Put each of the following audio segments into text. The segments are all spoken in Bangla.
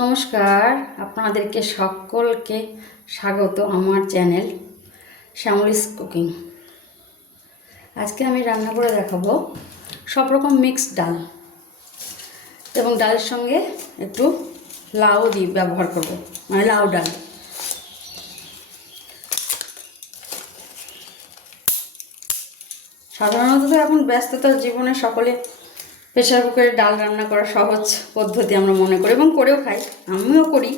নমস্কার, আপনাদেরকে সকলকে স্বাগত আমার চ্যানেল শ্যামলিস কুকিং। আজকে আমি রান্না করে দেখাবো সব রকম মিক্সড ডাল এবং ডালের সঙ্গে একটু লাউ দিয়ে ব্যবহার করব, মানে লাউ ডাল। সাধারণত এখন ব্যস্ততার জীবনে সকলে প্রেশার কুকারে ডাল রান্না করা সহজ পদ্ধতি আমরা মনে করি এবং করেও খাই, আমিও করি।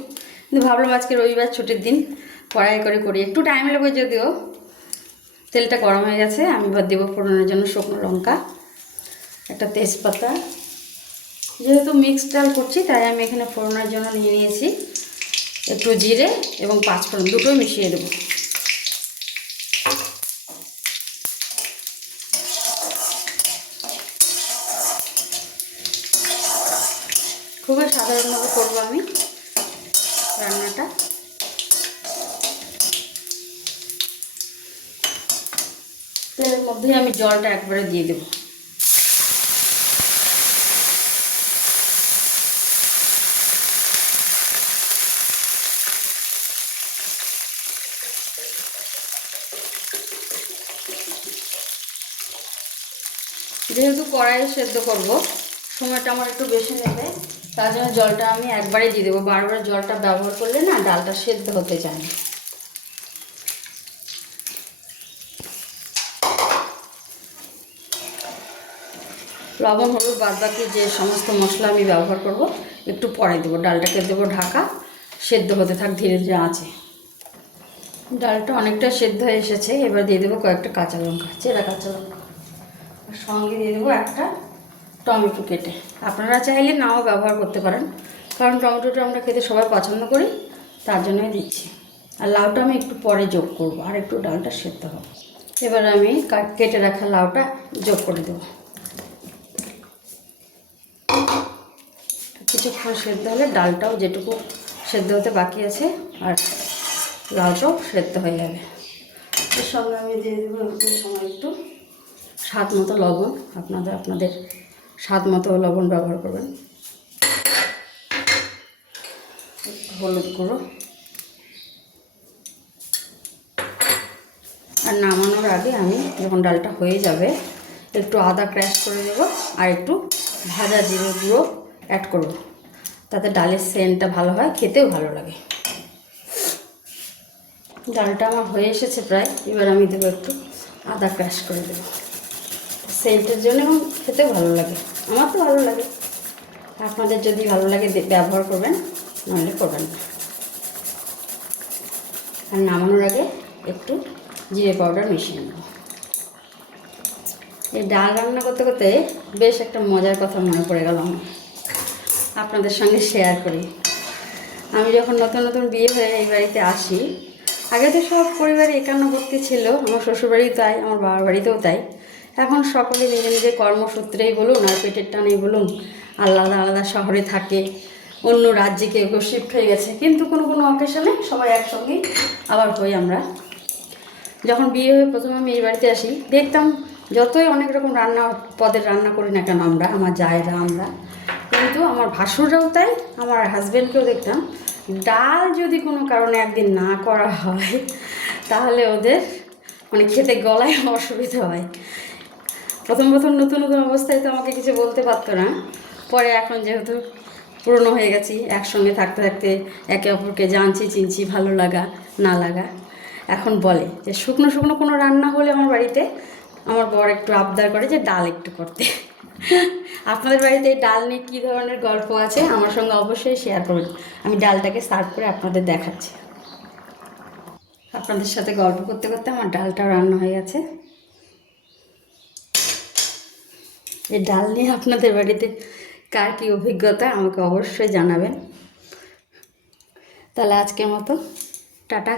কিন্তু ভাবলাম আজকে রবিবার ছুটির দিন কড়াই করে করি, একটু টাইম লাগবে যদিও। তেলটা গরম হয়ে গেছে, আমি এবার দেবো ফোড়নের জন্য শুকনো লঙ্কা, একটা তেজপাতা। যেহেতু মিক্সড ডাল করছি তাই আমি এখানে ফোড়নের জন্য নিয়ে নিয়েছি একটু জিরে এবং পাঁচফোড়ন, দুটোই মিশিয়ে দেবো। খুবই সাধারণভাবে করবো আমি রান্নাটা। তেলের মধ্যেই আমি জলটা একবারে দিয়ে দেবো। যেহেতু কড়াইয়ে সেদ্ধ করব, সময়টা আমার একটু বেশি নেবে, তার জন্য জলটা আমি একবারে দিয়ে দেবো। বারবার জলটা ব্যবহার করলে না ডালটা সেদ্ধ হতে চায় না। লবণ, হলুদ, বাদবাকি যে সমস্ত মশলা আমি ব্যবহার করব একটু পরে দেবো। ডালটাকে দেবো ঢাকা, সেদ্ধ হতে থাক ধীরে ধীরে আঁচে। ডালটা অনেকটা সেদ্ধ হয়ে এসেছে, এবার দিয়ে দেবো কয়েকটা কাঁচা লঙ্কা, চেরা কাঁচা লঙ্কা। সঙ্গে দিয়ে দেবো একটা টমেটো কেটে। আপনারা চাইলে নাও ব্যবহার করতে পারেন, কারণ টমেটোটা আমরা খেতে সবাই পছন্দ করি, তার জন্যই দিচ্ছি। আর লাউটা আমি একটু পরে যোগ করব, আর একটু ডালটা সেদ্ধ হবে। এবার আমি কেটে রাখা লাউটা যোগ করে দেবো। কিছুক্ষণ সেদ্ধ হলে ডালটাও যেটুকু সেদ্ধ হতে বাকি আছে আর লাউটাও সেদ্ধ হয়ে যাবে। এর সঙ্গে আমি দিয়ে দেবো সময় একটু স্বাদ মতো লবণ। আপনাদের স্বাদ মতো লবণ ব্যবহার করবেন। হলুদ গুঁড়ো, আর নামানোর আগে আমি যখন ডালটা হয়ে যাবে একটু আদা ক্র্যাশ করে দেবো আর একটু ভাজা জিরে গুঁড়ো অ্যাড করব, তাতে ডালের সেন্টটা ভালো হয়, খেতেও ভালো লাগে। ডালটা আমার হয়ে এসেছে প্রায়, এবার আমি দেবো একটু আদা ক্র্যাশ করে দেবো সেন্টের জন্য, এবং খেতেও ভালো লাগে। আমার তো ভালো লাগে, আপনাদের যদি ভালো লাগে ব্যবহার করবেন, নাহলে করবেন না। আর নামানোর আগে একটু জিরে পাউডার মিশিয়ে নেব। এই ডাল রান্না করতে করতে বেশ একটা মজার কথা মনে পড়ে গেল আমার, আপনাদের সঙ্গে শেয়ার করি। আমি যখন নতুন নতুন বিয়ে হয়ে এই বাড়িতে আসি, আগে তো সব পরিবারে একান্নবর্তী ছিল, আমার শ্বশুরবাড়িও তাই, আমার বাবার বাড়িতেও তাই। এখন সকলে নিজে নিজে কর্মসূত্রেই বলুন আর পেটের টানেই বলুন আলাদা আলাদা শহরে থাকে, অন্য রাজ্যে কেউ কেউ শিফট হয়ে গেছে, কিন্তু কোনো কোনো অকেশনে সবাই একসঙ্গেই আবার হই আমরা। যখন বিয়ে হয়ে প্রথমে আমি এই বাড়িতে আসি, দেখতাম যতই অনেক রকম পদের রান্না করি না কেন আমরা, আমার জায়েরা আমরা, কিন্তু আমার ভাসুররাও তাই, আমার হাজব্যান্ডকেও দেখতাম ডাল যদি কোনো কারণে একদিন না করা হয় তাহলে ওদের মানে খেতে গলায় অসুবিধা হয়। প্রথম নতুন নতুন অবস্থায় তো আমাকে কিছু বলতে পারতো না, পরে এখন যেহেতু পুরনো হয়ে গেছি, একসঙ্গে থাকতে থাকতে একে অপরকে জানছি, চিনছি, ভালো লাগা না লাগা, এখন বলে যে শুকনো শুকনো কোনো রান্না হলে আমার বাড়িতে আমার বর একটু আবদার করে যে ডাল একটু করতে। আপনাদের বাড়িতে এই ডাল নিয়ে কী ধরনের গল্প আছে আমার সঙ্গে অবশ্যই শেয়ার করবেন। আমি ডালটাকে সার্ভ করে আপনাদের দেখাচ্ছি। আপনাদের সাথে গল্প করতে করতে আমার ডালটাও রান্না হয়ে গেছে। এই ডাল নিয়ে আপনাদের বাড়িতে কার কী অভিজ্ঞতা আমাকে অবশ্যই জানাবেন। তাহলে আজকের মতো টাটা।